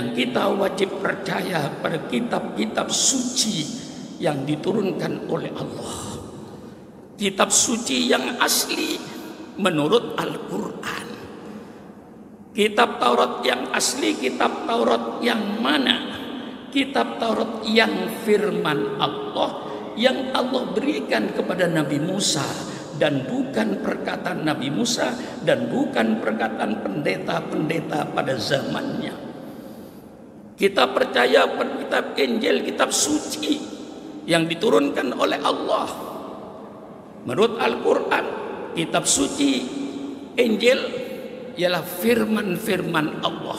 yang kita wajib percaya pada kitab-kitab suci yang diturunkan oleh Allah. Kitab suci yang asli menurut Al-Quran. Kitab Taurat yang asli, kitab Taurat yang mana? Kitab Taurat yang firman Allah, yang Allah berikan kepada Nabi Musa, dan bukan perkataan Nabi Musa dan bukan perkataan pendeta-pendeta pada zamannya. Kita percaya pada kitab Injil, kitab suci yang diturunkan oleh Allah. Menurut Al-Quran, kitab suci Injil ialah firman-firman Allah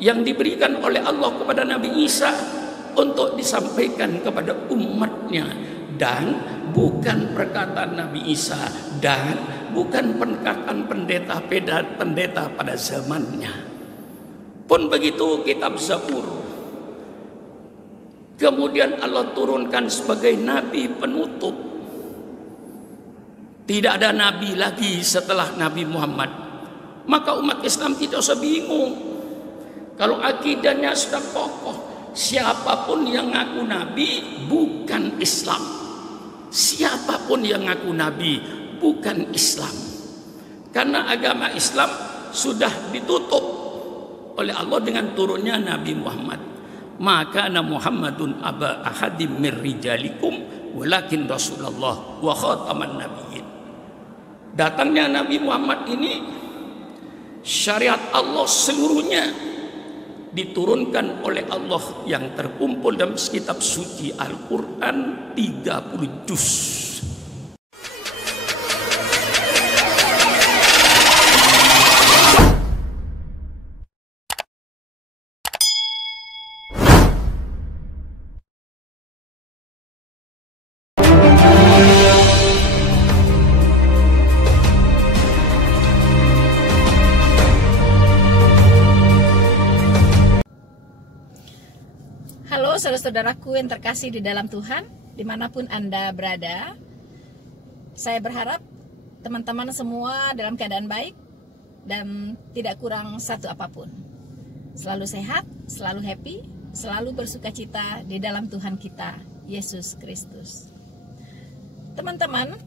yang diberikan oleh Allah kepada Nabi Isa untuk disampaikan kepada umatnya, dan bukan perkataan Nabi Isa dan bukan perkataan pendeta-pendeta pada zamannya. Pun begitu kitab Zabur, kemudian Allah turunkan sebagai nabi penutup. Tidak ada nabi lagi setelah Nabi Muhammad. Maka umat Islam tidak usah bingung. Kalau akidahnya sudah kokoh, siapapun yang ngaku nabi bukan Islam. Siapapun yang ngaku nabi bukan Islam. Karena agama Islam sudah ditutup oleh Allah dengan turunnya Nabi Muhammad. Maka Muhammadun aba ahadim mir rijalikum walakin Rasulullah wa khataman nabiyyin. Datangnya Nabi Muhammad ini, syariat Allah seluruhnya diturunkan oleh Allah yang terkumpul dalam kitab suci Al-Quran 30 juz. Halo saudara-saudaraku yang terkasih di dalam Tuhan, dimanapun Anda berada. Saya berharap teman-teman semua dalam keadaan baik dan tidak kurang satu apapun. Selalu sehat, selalu happy, selalu bersuka cita di dalam Tuhan kita, Yesus Kristus. Teman-teman,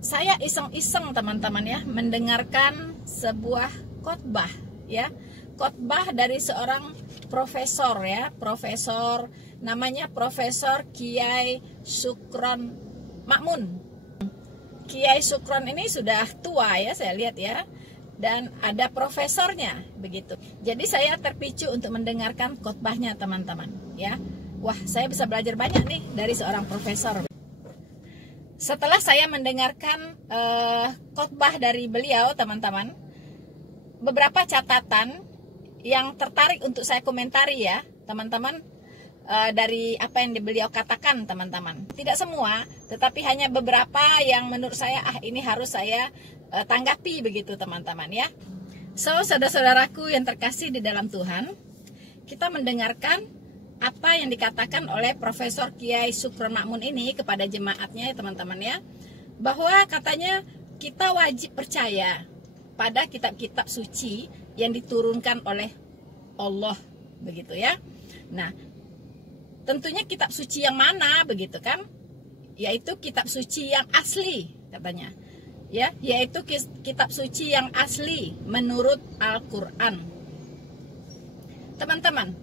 saya iseng-iseng teman-teman ya, mendengarkan sebuah khotbah ya. Khotbah dari seorang profesor ya, profesor namanya Profesor Kiai Sukron Makmun. Kiai Sukron ini sudah tua ya, saya lihat ya, dan ada profesornya begitu. Jadi saya terpicu untuk mendengarkan khotbahnya teman-teman ya. Wah, saya bisa belajar banyak nih dari seorang profesor. Setelah saya mendengarkan khotbah dari beliau teman-teman, beberapa catatan yang tertarik untuk saya komentari ya teman-teman, dari apa yang beliau katakan teman-teman. Tidak semua, tetapi hanya beberapa yang menurut saya ini harus saya tanggapi begitu teman-teman ya. So saudara-saudaraku yang terkasih di dalam Tuhan, kita mendengarkan apa yang dikatakan oleh Profesor Kiai Sukron Makmun ini kepada jemaatnya ya teman-teman ya, bahwa katanya kita wajib percaya pada kitab-kitab suci yang diturunkan oleh Allah begitu ya. Nah, tentunya kitab suci yang mana begitu kan? Yaitu kitab suci yang asli katanya. Ya, yaitu kitab suci yang asli menurut Al-Qur'an. Teman-teman,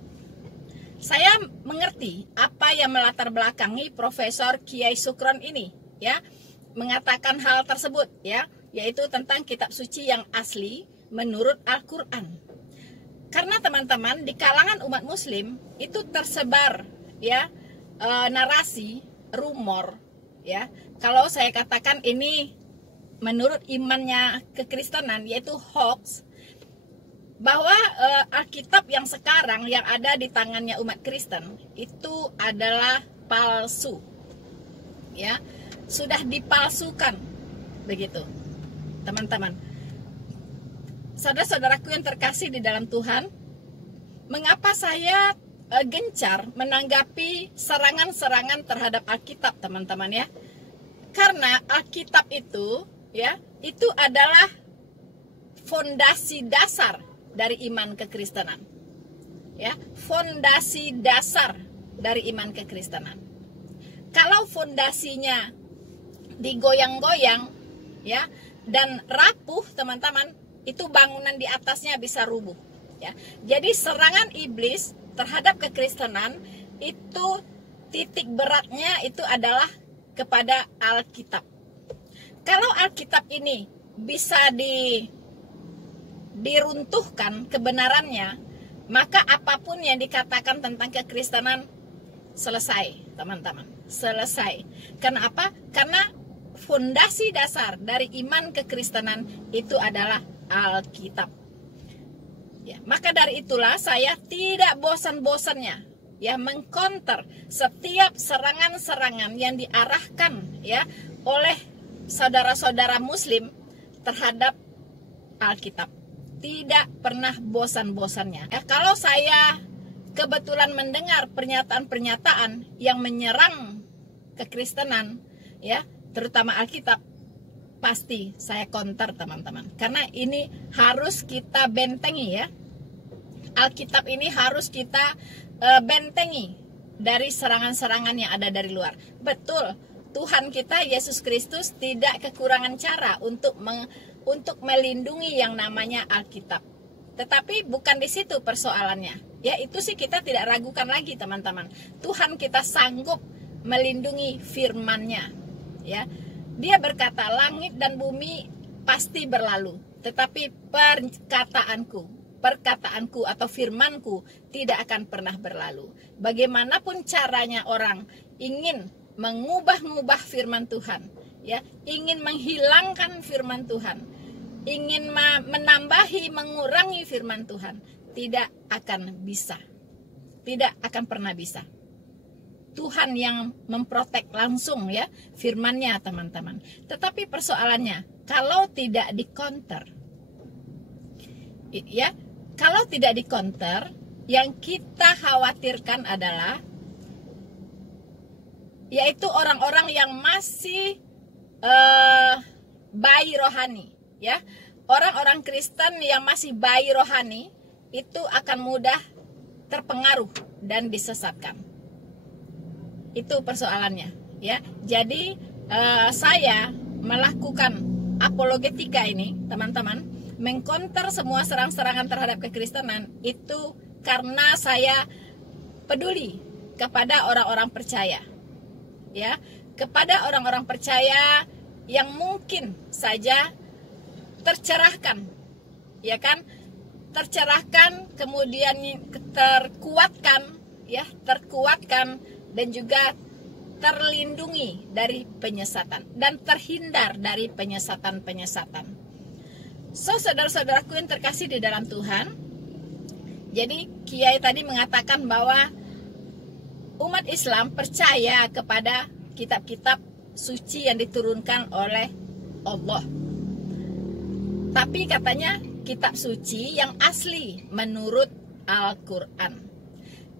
saya mengerti apa yang melatar belakangi Profesor Kiai Sukron ini ya, mengatakan hal tersebut ya, yaitu tentang kitab suci yang asli menurut Al-Quran. Karena teman-teman, di kalangan umat muslim itu tersebar ya narasi, rumor ya. Kalau saya katakan ini menurut imannya kekristenan, yaitu hoax, bahwa Alkitab yang sekarang yang ada di tangannya umat Kristen itu adalah palsu. Ya, sudah dipalsukan begitu. Teman-teman, saudara-saudaraku yang terkasih di dalam Tuhan, mengapa saya gencar menanggapi serangan-serangan terhadap Alkitab teman-teman ya? Karena Alkitab itu ya, itu adalah fondasi dasar dari iman kekristenan. Ya, fondasi dasar dari iman kekristenan. Kalau fondasinya digoyang-goyang ya dan rapuh, teman-teman, itu bangunan di atasnya bisa rubuh ya. Jadi serangan iblis terhadap kekristenan itu titik beratnya itu adalah kepada Alkitab. Kalau Alkitab ini bisa diruntuhkan kebenarannya, maka apapun yang dikatakan tentang kekristenan selesai, teman-teman. Selesai. Kenapa? Karena fondasi dasar dari iman kekristenan itu adalah Alkitab. Ya, maka dari itulah saya tidak bosan-bosannya ya mengcounter setiap serangan-serangan yang diarahkan ya oleh saudara-saudara Muslim terhadap Alkitab. Tidak pernah bosan-bosannya. Ya, kalau saya kebetulan mendengar pernyataan-pernyataan yang menyerang kekristenan, ya, terutama Alkitab, pasti saya counter, teman-teman. Karena ini harus kita bentengi ya. Alkitab ini harus kita bentengi dari serangan-serangan yang ada dari luar. Betul, Tuhan kita Yesus Kristus tidak kekurangan cara untuk melindungi yang namanya Alkitab. Tetapi bukan di situ persoalannya. Ya, itu sih kita tidak ragukan lagi, teman-teman. Tuhan kita sanggup melindungi firman-Nya. Ya. Dia berkata, langit dan bumi pasti berlalu, tetapi perkataanku atau firmanku tidak akan pernah berlalu. Bagaimanapun caranya orang ingin mengubah-ngubah firman Tuhan, ya, ingin menghilangkan firman Tuhan, ingin menambahi, mengurangi firman Tuhan, tidak akan bisa. Tidak akan pernah bisa. Tuhan yang memprotek langsung ya firman-Nya, teman-teman. Tetapi persoalannya, kalau tidak di-counter, ya, kalau tidak di-counter, yang kita khawatirkan adalah yaitu orang-orang yang masih bayi rohani, ya. Orang-orang Kristen yang masih bayi rohani itu akan mudah terpengaruh dan disesatkan. Itu persoalannya, ya. Jadi saya melakukan apologetika ini, teman-teman, mengcounter semua serang-serangan terhadap kekristenan itu karena saya peduli kepada orang-orang percaya, ya, kepada orang-orang percaya yang mungkin saja tercerahkan, ya kan, tercerahkan, kemudian terkuatkan, ya, terkuatkan dan juga terlindungi dari penyesatan dan terhindar dari penyesatan-penyesatan. So, saudara-saudaraku yang terkasih di dalam Tuhan, jadi Kiai tadi mengatakan bahwa umat Islam percaya kepada kitab-kitab suci yang diturunkan oleh Allah. Tapi katanya kitab suci yang asli menurut Al-Quran.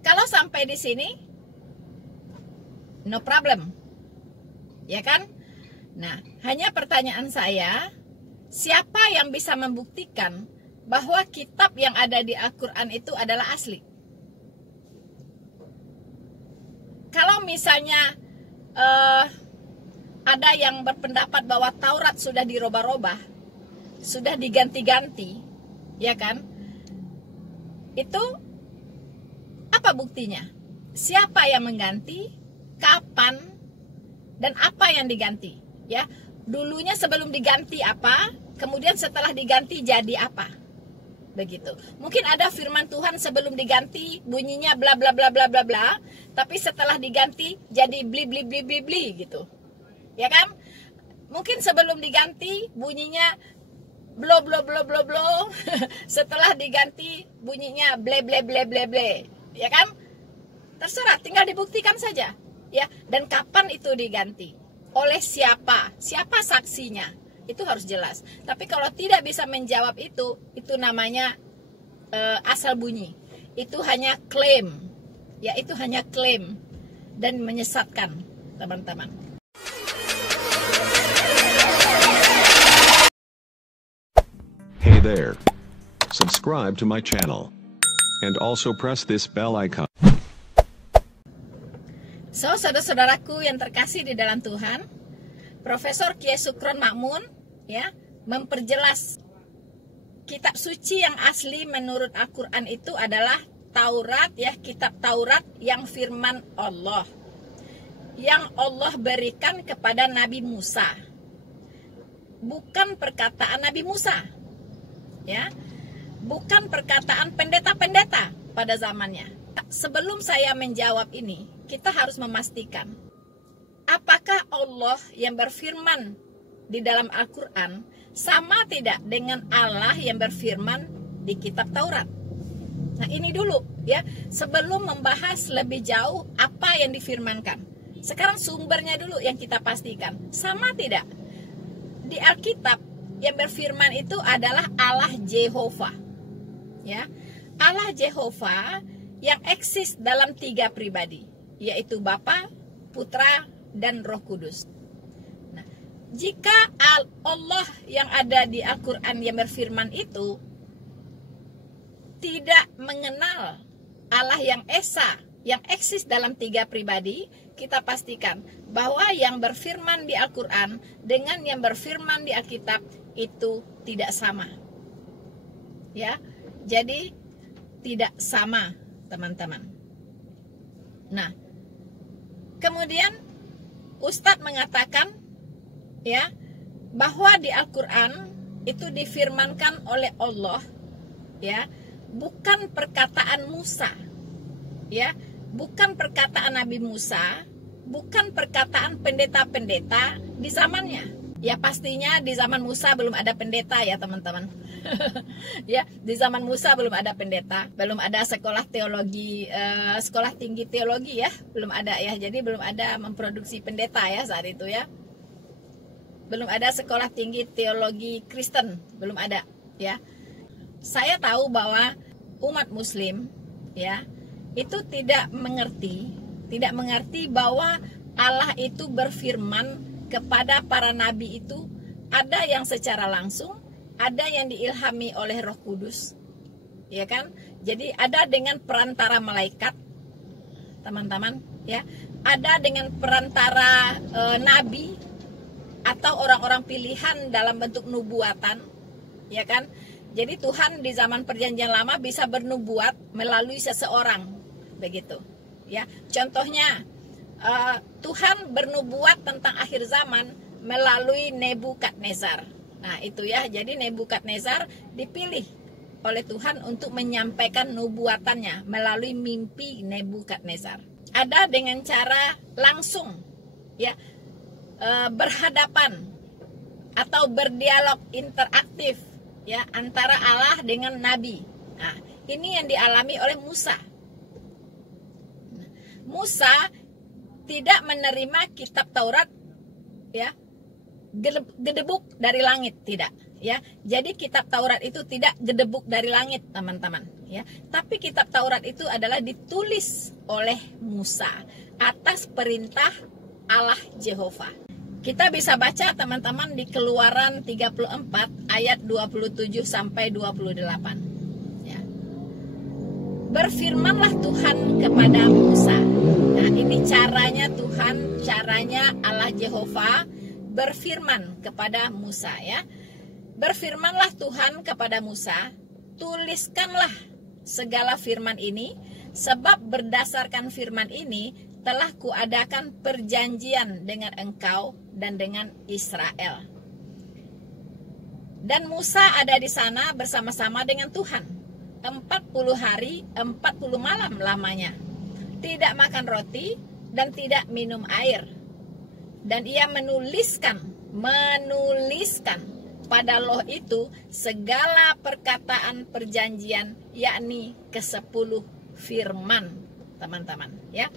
Kalau sampai di sini, no problem, ya kan? Nah, hanya pertanyaan saya, siapa yang bisa membuktikan bahwa kitab yang ada di Al-Quran itu adalah asli? Kalau misalnya ada yang berpendapat bahwa Taurat sudah dirubah-rubah, sudah diganti-ganti, ya kan? Itu apa buktinya? Siapa yang mengganti? Kapan dan apa yang diganti, ya? Dulunya sebelum diganti apa, kemudian setelah diganti jadi apa, begitu. Mungkin ada firman Tuhan sebelum diganti bunyinya bla bla bla bla bla bla, tapi setelah diganti jadi bli bli bli bli bli gitu, ya kan? Mungkin sebelum diganti bunyinya blo blo blo blo blo, setelah diganti bunyinya ble ble ble ble ble, ya kan? Terserah, tinggal dibuktikan saja. Ya, dan kapan itu diganti? Oleh siapa? Siapa saksinya? Itu harus jelas. Tapi kalau tidak bisa menjawab itu namanya asal bunyi. Itu hanya klaim. Ya, itu hanya klaim dan menyesatkan, teman-teman. Hey there. subscribe to my channel. And also press this bell icon. So, saudara-saudaraku yang terkasih di dalam Tuhan, Profesor Kiai Sukron Makmun ya memperjelas kitab suci yang asli menurut Al-Quran itu adalah Taurat, ya, kitab Taurat yang firman Allah, yang Allah berikan kepada Nabi Musa, bukan perkataan Nabi Musa, ya, bukan perkataan pendeta-pendeta pada zamannya. Sebelum saya menjawab ini, kita harus memastikan apakah Allah yang berfirman di dalam Al-Quran sama tidak dengan Allah yang berfirman di kitab Taurat. Nah, ini dulu ya, sebelum membahas lebih jauh apa yang difirmankan. Sekarang sumbernya dulu yang kita pastikan. Sama tidak? Di Alkitab yang berfirman itu adalah Allah Jehovah. Ya. Allah Jehovah yang eksis dalam 3 pribadi, yaitu Bapa, Putra, dan Roh Kudus. Nah, jika Allah yang ada di Al-Quran yang berfirman itu tidak mengenal Allah yang Esa, yang eksis dalam 3 pribadi, kita pastikan bahwa yang berfirman di Al-Quran dengan yang berfirman di Alkitab itu tidak sama. Ya, jadi tidak sama, teman-teman. Nah, kemudian Ustadz mengatakan ya bahwa di Al-Quran itu difirmankan oleh Allah, ya, bukan perkataan Musa, ya, bukan perkataan Nabi Musa, bukan perkataan pendeta-pendeta di zamannya. Ya, pastinya di zaman Musa belum ada pendeta ya, teman-teman. Ya, di zaman Musa belum ada pendeta, belum ada sekolah teologi, sekolah tinggi teologi ya, belum ada ya. Jadi belum ada memproduksi pendeta ya saat itu ya. Belum ada sekolah tinggi teologi Kristen, belum ada ya. Saya tahu bahwa umat Muslim ya itu tidak mengerti bahwa Allah itu berfirman kepada para nabi itu, ada yang secara langsung, ada yang diilhami oleh Roh Kudus, ya kan? Jadi ada dengan perantara malaikat, teman-teman, ya. Ada dengan perantara nabi atau orang-orang pilihan dalam bentuk nubuatan, ya kan? Jadi Tuhan di zaman Perjanjian Lama bisa bernubuat melalui seseorang, begitu, ya. Contohnya Tuhan bernubuat tentang akhir zaman melalui Nebukadnezar. Nah, itu ya. Jadi Nebukadnezar dipilih oleh Tuhan untuk menyampaikan nubuatannya melalui mimpi Nebukadnezar. Ada dengan cara langsung, ya, berhadapan atau berdialog interaktif, ya, antara Allah dengan Nabi. Nah, ini yang dialami oleh Musa. Musa tidak menerima kitab Taurat, ya, gedebuk dari langit, tidak, ya. Jadi kitab Taurat itu tidak gedebuk dari langit, teman-teman, ya. Tapi kitab Taurat itu adalah ditulis oleh Musa atas perintah Allah Jehovah. Kita bisa baca, teman-teman, di Keluaran 34 ayat 27 sampai 28. Ya. Berfirmanlah Tuhan kepada Musa. Nah, ini caranya Tuhan, caranya Allah Jehovah berfirman kepada Musa, ya. Berfirmanlah Tuhan kepada Musa, tuliskanlah segala firman ini, sebab berdasarkan firman ini telah kuadakan perjanjian dengan engkau dan dengan Israel. Dan Musa ada di sana bersama-sama dengan Tuhan 40 hari 40 malam lamanya, tidak makan roti dan tidak minum air. Dan ia menuliskan pada loh itu segala perkataan perjanjian, yakni ke-10 firman, teman-teman, ya.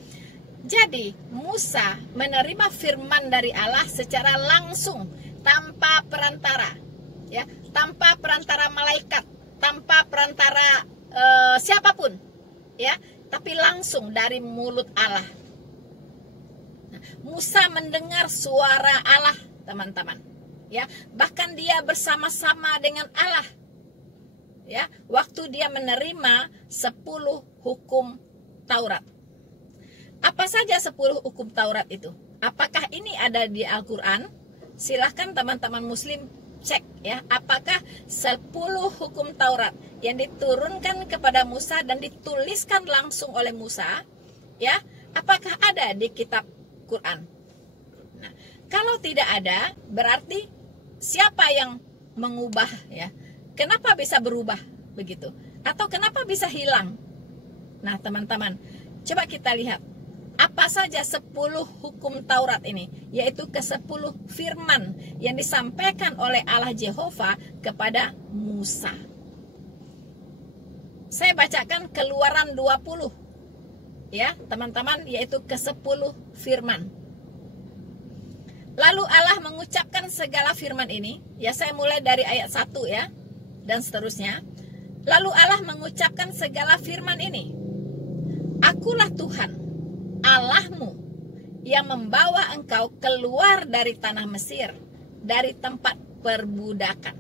Jadi Musa menerima firman dari Allah secara langsung, tanpa perantara, ya, tanpa perantara malaikat, tanpa perantara siapapun, ya, tapi langsung dari mulut Allah. Musa mendengar suara Allah, teman-teman, ya, bahkan dia bersama-sama dengan Allah, ya, waktu dia menerima 10 hukum Taurat. Apa saja 10 hukum Taurat itu? Apakah ini ada di Al-Quran? Silahkan teman-teman muslim cek ya, apakah 10 hukum Taurat yang diturunkan kepada Musa dan dituliskan langsung oleh Musa, ya, apakah ada di kitab Quran? Nah, kalau tidak ada, berarti siapa yang mengubah ya? Kenapa bisa berubah begitu? Atau kenapa bisa hilang? Nah, teman-teman, coba kita lihat apa saja 10 hukum Taurat ini, yaitu ke-10 firman yang disampaikan oleh Allah Jehovah kepada Musa. Saya bacakan Keluaran 20 ya, teman-teman, yaitu ke-10 firman. Lalu Allah mengucapkan segala firman ini, ya, saya mulai dari ayat 1 ya, dan seterusnya. Lalu Allah mengucapkan segala firman ini. Akulah Tuhan Allahmu yang membawa engkau keluar dari tanah Mesir, dari tempat perbudakan.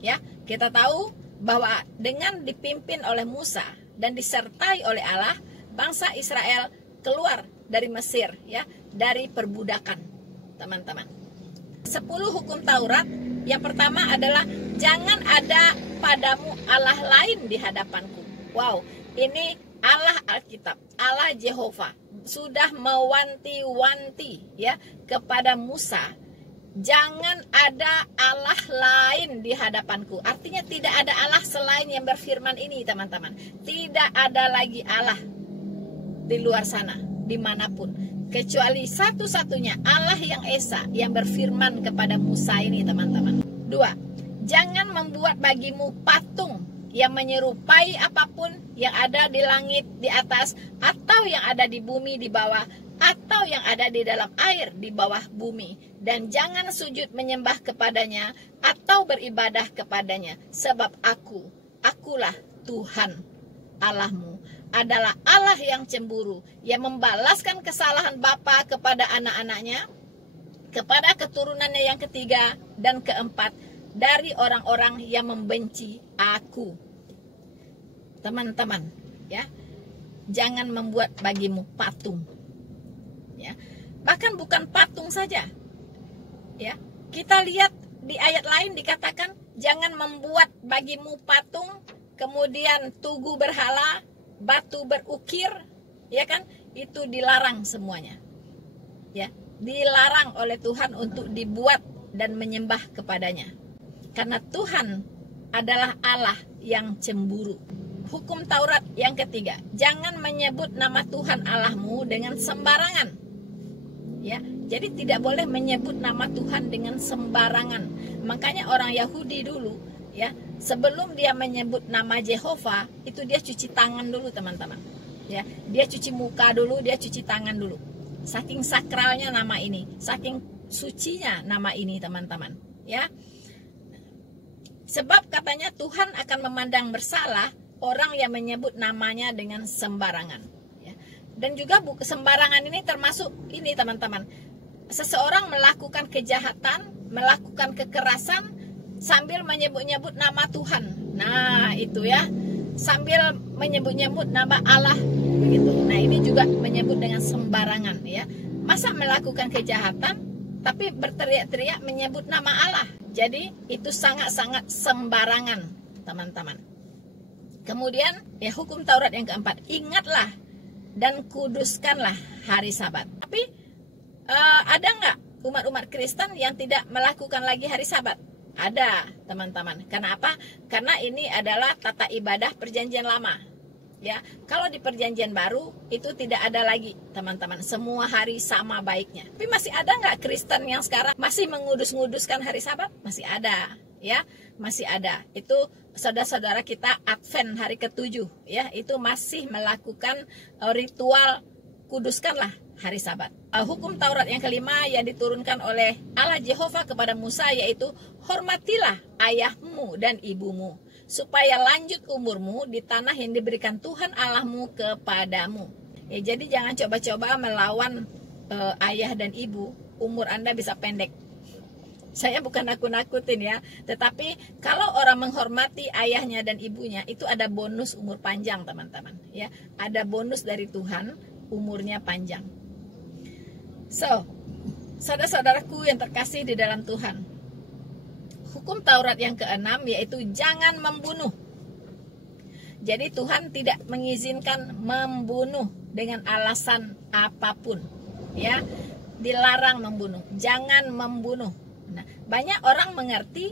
Ya, kita tahu bahwa dengan dipimpin oleh Musa dan disertai oleh Allah, bangsa Israel keluar dari Mesir, ya, dari perbudakan, teman-teman. 10 hukum Taurat, yang pertama adalah jangan ada padamu Allah lain di hadapanku. Wow, ini Allah Alkitab, Allah Jehovah sudah mewanti-wanti ya kepada Musa, jangan ada Allah lain di hadapanku. Artinya tidak ada Allah selain yang berfirman ini, teman-teman. Tidak ada lagi Allah di luar sana, dimanapun, kecuali satu-satunya Allah yang Esa yang berfirman kepada Musa ini, teman-teman. 2, jangan membuat bagimu patung yang menyerupai apapun yang ada di langit di atas, atau yang ada di bumi di bawah, atau yang ada di dalam air di bawah bumi. Dan jangan sujud menyembah kepadanya atau beribadah kepadanya, sebab akulah Tuhan Allahmu, adalah Allah yang cemburu, yang membalaskan kesalahan bapa kepada anak-anaknya, kepada keturunannya yang ketiga dan keempat dari orang-orang yang membenci aku. Teman-teman, ya, jangan membuat bagimu patung, ya. Bahkan bukan patung saja, ya. Kita lihat di ayat lain dikatakan jangan membuat bagimu patung, kemudian tugu berhala, batu berukir, ya kan? Itu dilarang semuanya, ya. Dilarang oleh Tuhan untuk dibuat dan menyembah kepadanya. Karena Tuhan adalah Allah yang cemburu. Hukum Taurat yang ketiga, jangan menyebut nama Tuhan Allahmu dengan sembarangan. Ya, jadi tidak boleh menyebut nama Tuhan dengan sembarangan. Makanya orang Yahudi dulu, ya, sebelum dia menyebut nama Jehovah, itu dia cuci tangan dulu, teman-teman. Ya, dia cuci muka dulu, dia cuci tangan dulu. Saking sakralnya nama ini, saking sucinya nama ini, teman-teman. Ya. Sebab katanya Tuhan akan memandang bersalah orang yang menyebut namanya dengan sembarangan. Ya. Dan juga sembarangan ini termasuk ini, teman-teman. Seseorang melakukan kejahatan, melakukan kekerasan sambil menyebut-nyebut nama Tuhan. Nah, itu ya. Sambil menyebut-nyebut nama Allah begitu. Nah, ini juga menyebut dengan sembarangan, ya. Masa melakukan kejahatan tapi berteriak-teriak menyebut nama Allah. Jadi itu sangat-sangat sembarangan, teman-teman. Kemudian ya, hukum Taurat yang keempat, ingatlah dan kuduskanlah hari Sabat. Tapi ada nggak umat-umat Kristen yang tidak melakukan lagi hari Sabat? Ada, teman-teman. Kenapa? Karena ini adalah tata ibadah perjanjian lama. Ya, kalau di perjanjian baru itu tidak ada lagi, teman-teman. Semua hari sama baiknya. Tapi masih ada nggak Kristen yang sekarang masih mengudus-nguduskan hari Sabat? Masih ada, ya, masih ada. Itu saudara-saudara kita Advent hari ke-7, ya, itu masih melakukan ritual kuduskanlah hari Sabat. Hukum Taurat yang kelima yang diturunkan oleh Allah Jehovah kepada Musa, yaitu hormatilah ayahmu dan ibumu, supaya lanjut umurmu di tanah yang diberikan Tuhan Allahmu kepadamu. Ya, jadi jangan coba-coba melawan ayah dan ibu, umur Anda bisa pendek. Saya bukan nakut-nakutin ya, tetapi kalau orang menghormati ayahnya dan ibunya, itu ada bonus umur panjang teman-teman ya. Ada bonus dari Tuhan, umurnya panjang. So, saudara-saudaraku yang terkasih di dalam Tuhan, hukum Taurat yang keenam yaitu jangan membunuh. Jadi Tuhan tidak mengizinkan membunuh dengan alasan apapun ya. Dilarang membunuh, jangan membunuh. Nah, banyak orang mengerti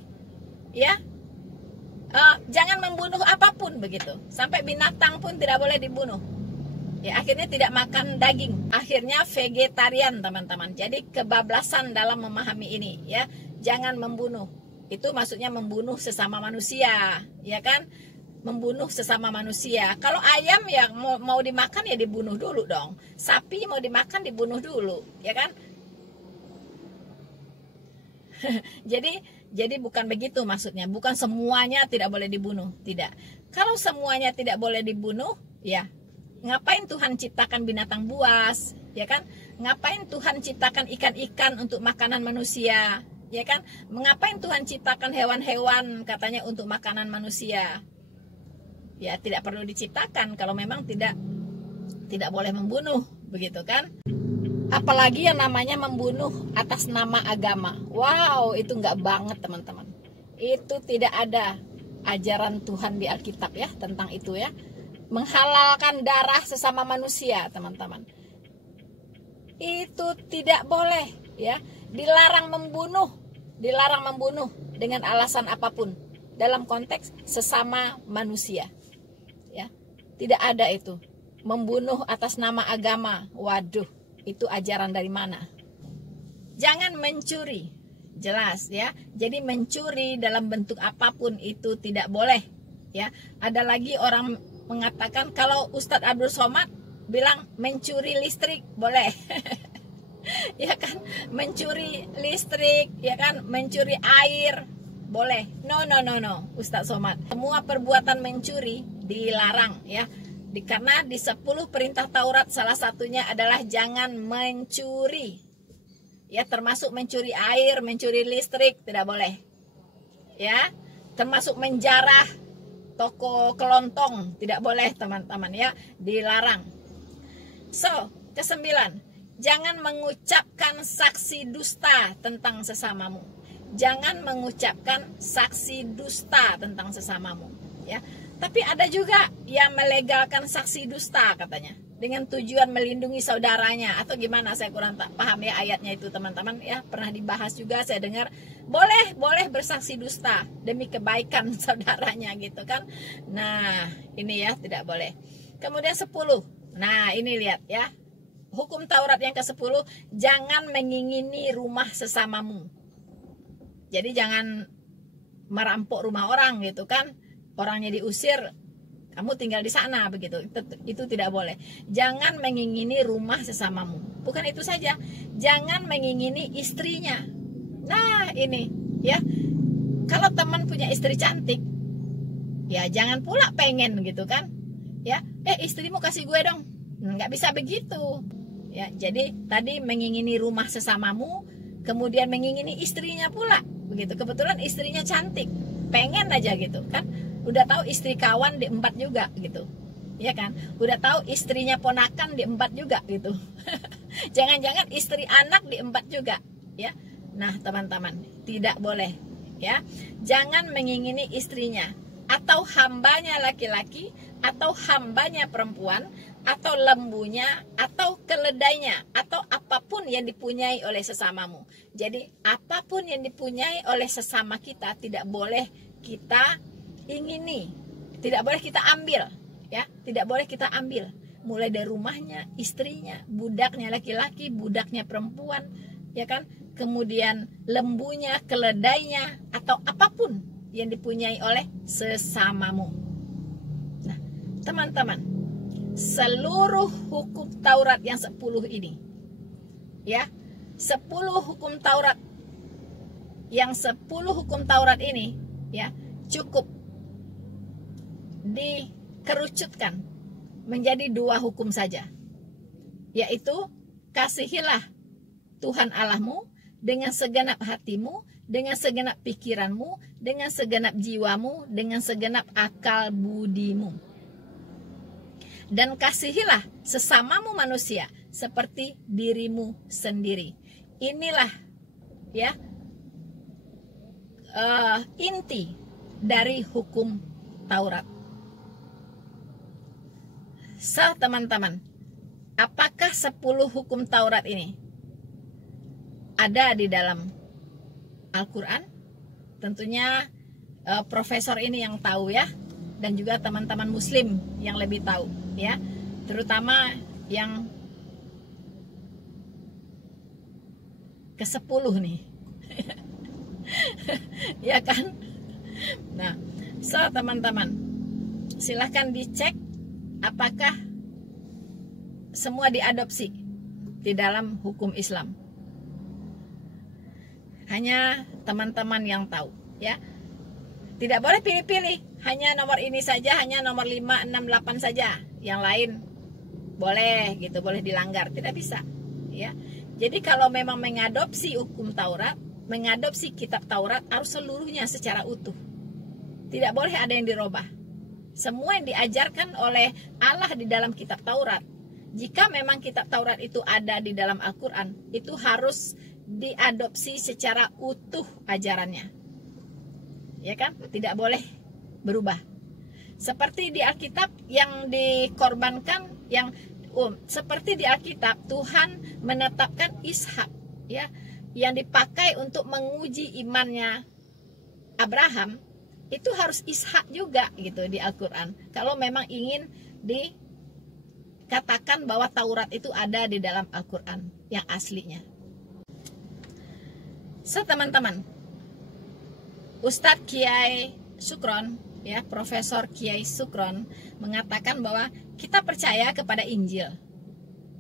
ya, jangan membunuh apapun begitu. Sampai binatang pun tidak boleh dibunuh. Ya, akhirnya tidak makan daging. Akhirnya vegetarian, teman-teman. Jadi kebablasan dalam memahami ini ya. Jangan membunuh. Itu maksudnya membunuh sesama manusia, ya kan? Membunuh sesama manusia. Kalau ayam ya mau dimakan ya dibunuh dulu dong. Sapi mau dimakan dibunuh dulu, ya kan? Jadi bukan begitu maksudnya. Bukan semuanya tidak boleh dibunuh, tidak. Kalau semuanya tidak boleh dibunuh, ya ngapain Tuhan ciptakan binatang buas, ya kan? Ngapain Tuhan ciptakan ikan-ikan untuk makanan manusia, ya kan? Mengapain Tuhan ciptakan hewan-hewan katanya untuk makanan manusia? Ya tidak perlu diciptakan kalau memang tidak boleh membunuh, begitu kan? Apalagi yang namanya membunuh atas nama agama. Wow, itu nggak banget teman-teman. Itu tidak ada ajaran Tuhan di Alkitab ya tentang itu ya. Menghalalkan darah sesama manusia, teman-teman. Itu tidak boleh ya. Dilarang membunuh dengan alasan apapun dalam konteks sesama manusia. Ya. Tidak ada itu. Membunuh atas nama agama. Waduh, itu ajaran dari mana? Jangan mencuri. Jelas ya. Jadi mencuri dalam bentuk apapun itu tidak boleh ya. Ada lagi orang mengatakan kalau Ustadz Abdul Somad bilang mencuri listrik boleh. Ya kan, mencuri listrik, ya kan, mencuri air boleh. No Ustadz Somad, semua perbuatan mencuri dilarang ya. Karena di 10 perintah Taurat salah satunya adalah jangan mencuri. Ya, termasuk mencuri air, mencuri listrik tidak boleh. Ya, termasuk menjarah toko kelontong tidak boleh teman-teman ya, dilarang. So, ke-9, jangan mengucapkan saksi dusta tentang sesamamu. Jangan mengucapkan saksi dusta tentang sesamamu ya. Tapi ada juga yang melegalkan saksi dusta katanya dengan tujuan melindungi saudaranya atau gimana, saya kurang paham ya ayatnya itu teman-teman ya. Pernah dibahas juga saya dengar boleh bersaksi dusta demi kebaikan saudaranya gitu kan. Nah, ini ya tidak boleh. Kemudian 10. Nah, ini lihat ya. Hukum Taurat yang ke-10, jangan mengingini rumah sesamamu. Jadi jangan merampok rumah orang gitu kan. Orangnya diusir, kamu tinggal di sana begitu. Itu tidak boleh. Jangan mengingini rumah sesamamu. Bukan itu saja, jangan mengingini istrinya. Nah, ini ya. Kalau teman punya istri cantik, ya jangan pula pengen gitu kan. Ya, istrimu kasih gue dong. Nggak bisa begitu. Ya, jadi tadi mengingini rumah sesamamu, kemudian mengingini istrinya pula. Begitu. Kebetulan istrinya cantik. Pengen aja gitu kan. Udah tahu istri kawan diembat juga gitu, ya kan? Udah tahu istrinya ponakan diembat juga gitu. Jangan-jangan istri anak diembat juga, ya. Nah, teman-teman, tidak boleh, ya. Jangan mengingini istrinya, atau hambanya laki-laki, atau hambanya perempuan, atau lembunya, atau keledainya, atau apapun yang dipunyai oleh sesamamu. Jadi, apapun yang dipunyai oleh sesama kita tidak boleh kita ingini, tidak boleh kita ambil ya, tidak boleh kita ambil, mulai dari rumahnya, istrinya, budaknya laki-laki, budaknya perempuan, ya kan, kemudian lembunya, keledainya, atau apapun yang dipunyai oleh sesamamu. Nah, teman-teman, seluruh hukum Taurat yang 10 ini ya, 10 hukum Taurat yang 10 hukum Taurat ini ya, cukup dikerucutkan menjadi 2 hukum saja, yaitu kasihilah Tuhan Allahmu dengan segenap hatimu, dengan segenap pikiranmu, dengan segenap jiwamu, dengan segenap akal budimu. Dan kasihilah sesamamu manusia seperti dirimu sendiri. Inilah ya inti dari hukum Taurat. Teman-teman, apakah 10 hukum Taurat ini ada di dalam Al-Quran? Tentunya profesor ini yang tahu ya, dan juga teman-teman muslim yang lebih tahu ya, terutama yang ke-10 nih. Ya kan? Nah, teman-teman, silahkan dicek apakah semua diadopsi di dalam hukum Islam. Hanya teman-teman yang tahu ya. Tidak boleh pilih-pilih, hanya nomor ini saja, hanya nomor 5, 6, 8 saja. Yang lain boleh gitu, boleh dilanggar, tidak bisa ya. Jadi kalau memang mengadopsi hukum Taurat, mengadopsi kitab Taurat, harus seluruhnya secara utuh. Tidak boleh ada yang dirubah. Semua yang diajarkan oleh Allah di dalam kitab Taurat, jika memang kitab Taurat itu ada di dalam Al-Quran, itu harus diadopsi secara utuh ajarannya. Ya kan? Tidak boleh berubah. Seperti di Alkitab yang dikorbankan, yang seperti di Alkitab Tuhan menetapkan Ishak ya, yang dipakai untuk menguji imannya Abraham, itu harus Ishak juga gitu di Al-Quran. Kalau memang ingin dikatakan bahwa Taurat itu ada di dalam Al-Quran yang aslinya. Teman-teman, Ustadz Kiai Sukron ya, Profesor Kiai Sukron mengatakan bahwa kita percaya kepada Injil,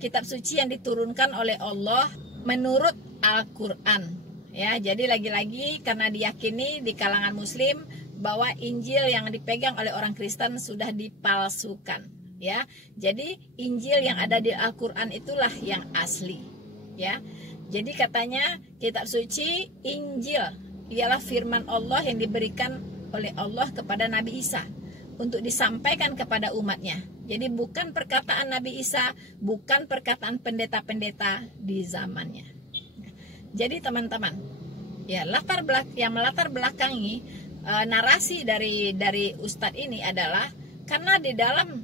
kitab suci yang diturunkan oleh Allah menurut Al-Quran ya. Jadi lagi-lagi karena diyakini di kalangan muslim bahwa Injil yang dipegang oleh orang Kristen sudah dipalsukan ya. Jadi Injil yang ada di Al-Quran itulah yang asli ya. Jadi katanya kitab suci Injil ialah firman Allah yang diberikan oleh Allah kepada Nabi Isa untuk disampaikan kepada umatnya. Jadi bukan perkataan Nabi Isa, bukan perkataan pendeta-pendeta di zamannya. Jadi teman-teman, ya yang melatar belakangi narasi dari Ustadz ini adalah karena di dalam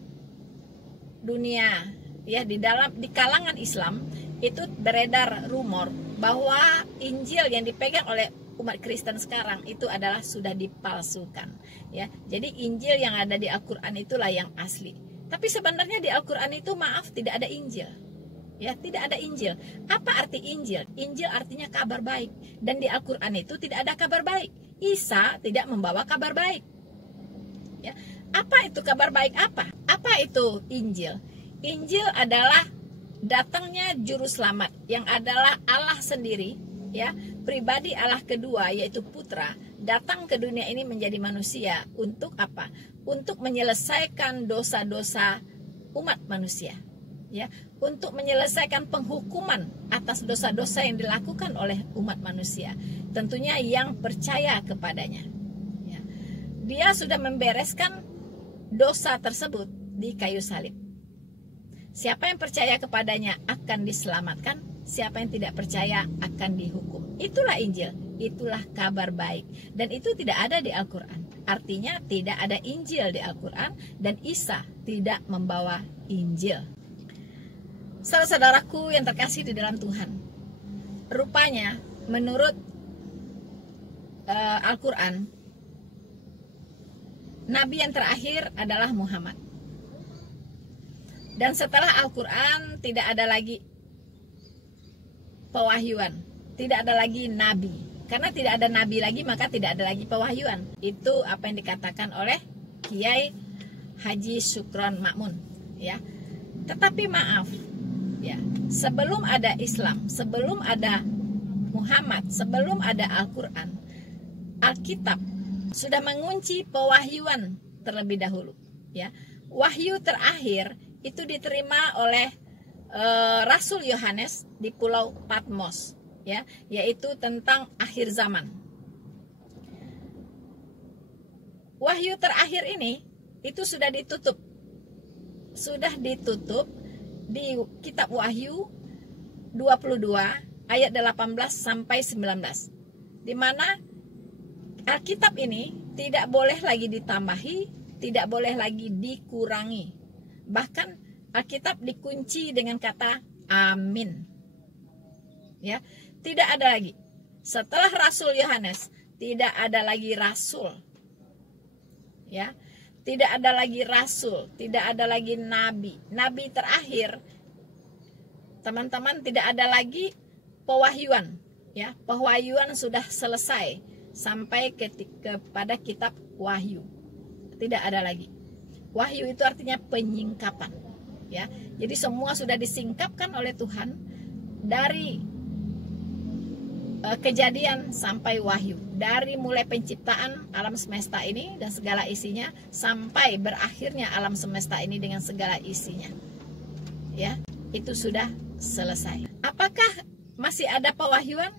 dunia ya, di kalangan Islam itu beredar rumor bahwa Injil yang dipegang oleh umat Kristen sekarang itu adalah sudah dipalsukan ya. Jadi Injil yang ada di Al-Quran itulah yang asli. Tapi sebenarnya di Al-Quran itu tidak ada Injil ya, tidak ada Injil. Apa arti Injil? Injil artinya kabar baik, dan di Al-Quran itu tidak ada kabar baik. Isa tidak membawa kabar baik ya. Apa itu kabar baik? Apa itu Injil? Injil adalah datangnya juru selamat yang adalah Allah sendiri ya, pribadi Allah kedua yaitu Putra, datang ke dunia ini menjadi manusia untuk apa? Untuk menyelesaikan dosa-dosa umat manusia ya, untuk menyelesaikan penghukuman atas dosa-dosa yang dilakukan oleh umat manusia, tentunya yang percaya kepadanya ya. Dia sudah membereskan dosa tersebut di kayu salib. Siapa yang percaya kepadanya akan diselamatkan, siapa yang tidak percaya akan dihukum. Itulah Injil, itulah kabar baik. Dan itu tidak ada di Al-Quran. Artinya tidak ada Injil di Al-Quran, dan Isa tidak membawa Injil. Saudara-saudaraku yang terkasih di dalam Tuhan, rupanya menurut Al-Quran, Nabi yang terakhir adalah Muhammad. Dan setelah Al-Quran tidak ada lagi pewahyuan, tidak ada lagi nabi. Karena tidak ada nabi lagi, maka tidak ada lagi pewahyuan. Itu apa yang dikatakan oleh Kiai Haji Sukron Makmun ya. Tetapi maaf ya, sebelum ada Islam, sebelum ada Muhammad, sebelum ada Al-Quran, Alkitab sudah mengunci pewahyuan terlebih dahulu ya. Wahyu terakhir itu diterima oleh Rasul Yohanes di Pulau Patmos ya, yaitu tentang akhir zaman. Wahyu terakhir ini itu sudah ditutup di kitab Wahyu 22 ayat 18 sampai 19, di mana Alkitab ini tidak boleh lagi ditambahi, tidak boleh lagi dikurangi. Bahkan Alkitab dikunci dengan kata amin. Ya, tidak ada lagi. Setelah Rasul Yohanes, tidak ada lagi rasul. Ya, tidak ada lagi rasul, tidak ada lagi nabi. Nabi terakhir, teman-teman, tidak ada lagi pewahyuan. Ya, pewahyuan sudah selesai sampai kepada kitab Wahyu. Tidak ada lagi. Wahyu itu artinya penyingkapan. Ya, jadi semua sudah disingkapkan oleh Tuhan dari Kejadian sampai Wahyu, dari mulai penciptaan alam semesta ini dan segala isinya sampai berakhirnya alam semesta ini dengan segala isinya. Ya, itu sudah selesai. Apakah masih ada pewahyuan?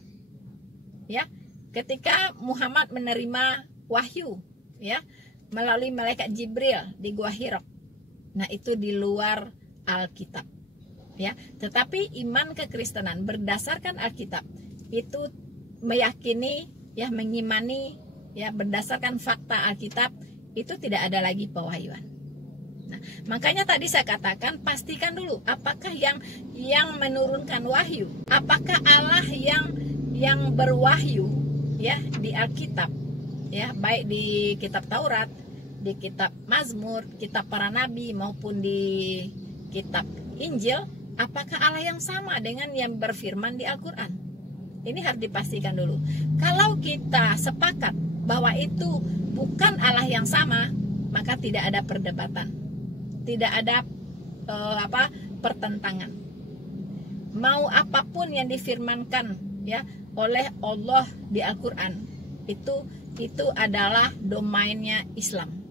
Ya, ketika Muhammad menerima wahyu, ya, melalui malaikat Jibril di Gua Hira. Nah, itu di luar Alkitab. Ya, tetapi iman kekristenan berdasarkan Alkitab itu meyakini, ya, mengimani, ya, berdasarkan fakta Alkitab, itu tidak ada lagi pewahyuan. Nah, makanya tadi saya katakan, pastikan dulu apakah yang menurunkan wahyu, apakah Allah yang berwahyu, ya, di Alkitab, ya, baik di kitab Taurat, di kitab Mazmur, kitab para nabi maupun di kitab Injil, apakah Allah yang sama dengan yang berfirman di Al-Quran? Ini harus dipastikan dulu. Kalau kita sepakat bahwa itu bukan Allah yang sama, maka tidak ada perdebatan, tidak ada pertentangan. Mau apapun yang difirmankan, ya, oleh Allah di Al-Quran, itu adalah domainnya Islam,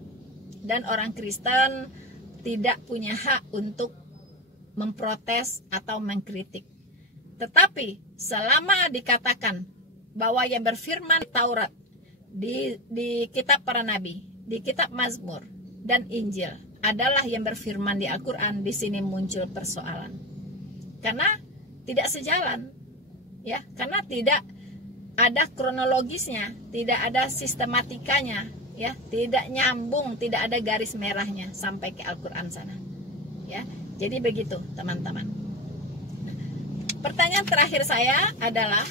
dan orang Kristen tidak punya hak untuk memprotes atau mengkritik. Tetapi selama dikatakan bahwa yang berfirman Taurat, di kitab para nabi, di kitab Mazmur dan Injil adalah yang berfirman di Al-Quran, di sini muncul persoalan. Karena tidak sejalan, ya, karena tidak ada kronologisnya, tidak ada sistematikanya, ya, tidak nyambung, tidak ada garis merahnya sampai ke Al-Quran sana. Ya, jadi begitu, teman-teman. Pertanyaan terakhir saya adalah,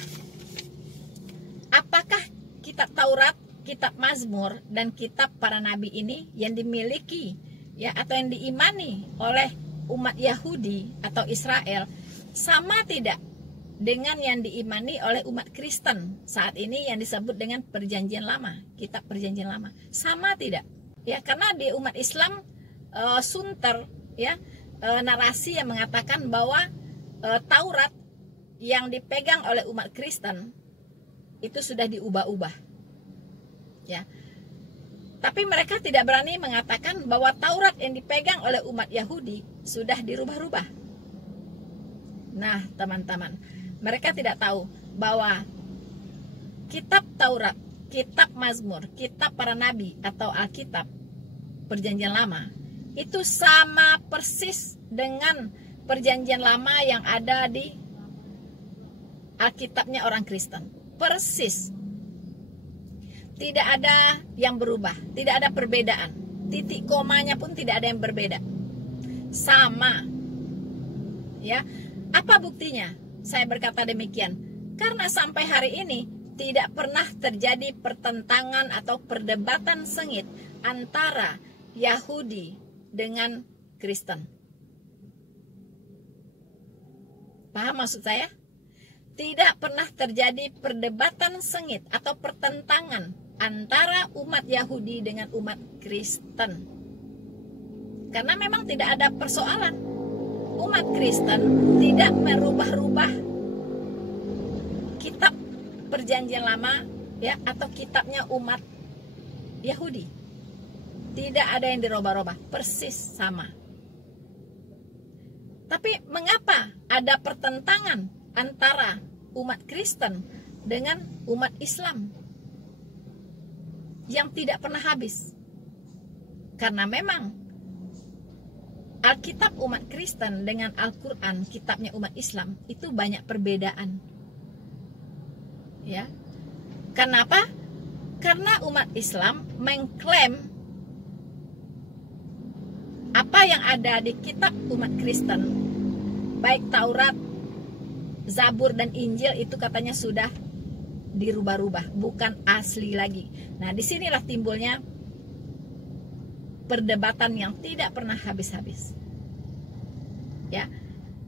apakah kitab Taurat, kitab Mazmur, dan kitab para nabi ini yang dimiliki, ya, atau yang diimani oleh umat Yahudi atau Israel sama tidak dengan yang diimani oleh umat Kristen saat ini yang disebut dengan Perjanjian Lama, kitab Perjanjian Lama? Sama tidak? Ya, karena di umat Islam sunter, ya, narasi yang mengatakan bahwa Taurat yang dipegang oleh umat Kristen itu sudah diubah-ubah, ya. Tapi mereka tidak berani mengatakan bahwa Taurat yang dipegang oleh umat Yahudi sudah dirubah-rubah. Nah, teman-teman, mereka tidak tahu bahwa kitab Taurat, kitab Mazmur, kitab para nabi atau Alkitab Perjanjian Lama itu sama persis dengan Perjanjian Lama yang ada di Alkitabnya orang Kristen. Persis. Tidak ada yang berubah, tidak ada perbedaan. Titik komanya pun tidak ada yang berbeda. Sama. Ya. Apa buktinya? Saya berkata demikian. Karena sampai hari ini tidak pernah terjadi pertentangan atau perdebatan sengit antara Yahudi dengan Kristen. Paham maksud saya? Tidak pernah terjadi perdebatan sengit atau pertentangan antara umat Yahudi dengan umat Kristen. Karena memang tidak ada persoalan. Umat Kristen tidak merubah-rubah kitab Perjanjian Lama, ya, atau kitabnya umat Yahudi. Tidak ada yang dirubah-rubah, persis sama. Tapi mengapa ada pertentangan antara umat Kristen dengan umat Islam yang tidak pernah habis. Karena memang Alkitab umat Kristen dengan Al-Quran, kitabnya umat Islam, itu banyak perbedaan. Ya. Kenapa? Karena umat Islam mengklaim apa yang ada di kitab umat Kristen, baik Taurat, Zabur, dan Injil, itu katanya sudah dirubah-rubah, bukan asli lagi. Nah, disinilah timbulnya perdebatan yang tidak pernah habis-habis. Ya.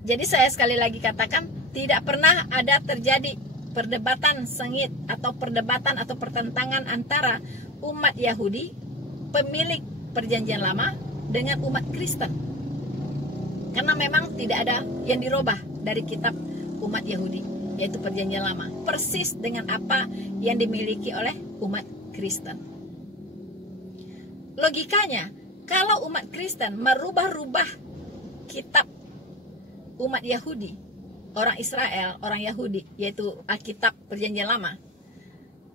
Jadi saya sekali lagi katakan, tidak pernah ada terjadi perdebatan sengit atau perdebatan atau pertentangan antara umat Yahudi, pemilik Perjanjian Lama, dengan umat Kristen. Karena memang tidak ada yang dirubah dari kitab umat Yahudi, yaitu Perjanjian Lama, persis dengan apa yang dimiliki oleh umat Kristen. Logikanya, kalau umat Kristen merubah-rubah kitab umat Yahudi, orang Israel, orang Yahudi, yaitu Alkitab Perjanjian Lama,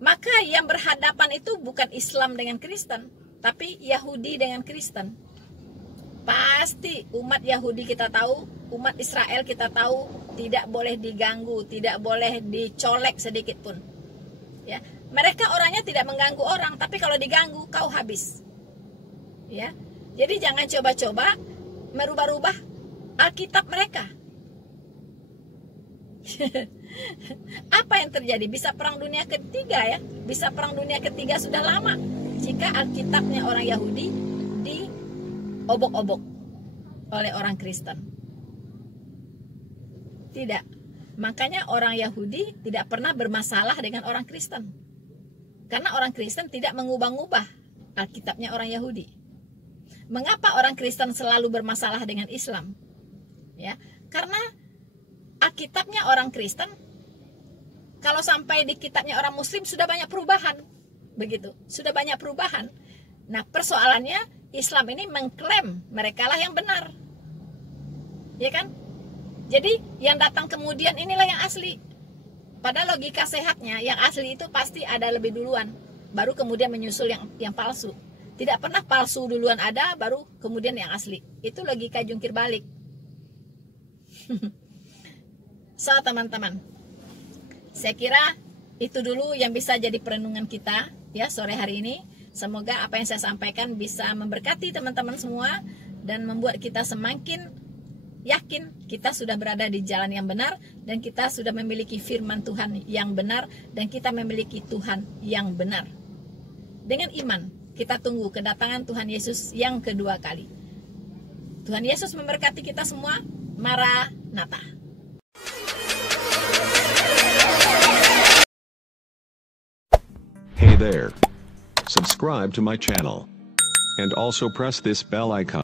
maka yang berhadapan itu bukan Islam dengan Kristen, tapi Yahudi dengan Kristen. Pasti umat Yahudi kita tahu, umat Israel kita tahu, tidak boleh diganggu, tidak boleh dicolek sedikit pun. Ya, mereka orangnya tidak mengganggu orang, tapi kalau diganggu kau habis. Ya, jadi jangan coba-coba merubah-rubah Alkitab mereka. Apa yang terjadi? Bisa perang dunia ketiga ya, bisa perang dunia ketiga sudah lama jika Alkitabnya orang Yahudi diobok-obok oleh orang Kristen. Tidak. Makanya orang Yahudi tidak pernah bermasalah dengan orang Kristen, karena orang Kristen tidak mengubah-ubah Alkitabnya orang Yahudi. Mengapa orang Kristen selalu bermasalah dengan Islam? Ya, karena Alkitabnya orang Kristen, kalau sampai di kitabnya orang Muslim sudah banyak perubahan, begitu, sudah banyak perubahan. Nah, persoalannya Islam ini mengklaim mereka lah yang benar, ya kan? Jadi yang datang kemudian inilah yang asli. Pada logika sehatnya, yang asli itu pasti ada lebih duluan, baru kemudian menyusul yang palsu. Tidak pernah palsu duluan ada, baru kemudian yang asli. Itu logika jungkir balik. So, teman-teman, saya kira itu dulu yang bisa jadi perenungan kita ya sore hari ini. Semoga apa yang saya sampaikan bisa memberkati teman-teman semua dan membuat kita semakin yakin kita sudah berada di jalan yang benar, dan kita sudah memiliki firman Tuhan yang benar, dan kita memiliki Tuhan yang benar. Dengan iman kita tunggu kedatangan Tuhan Yesus yang kedua kali. Tuhan Yesus memberkati kita semua. Maranatha. Hey there. Subscribe to my channel. And also press this bell icon.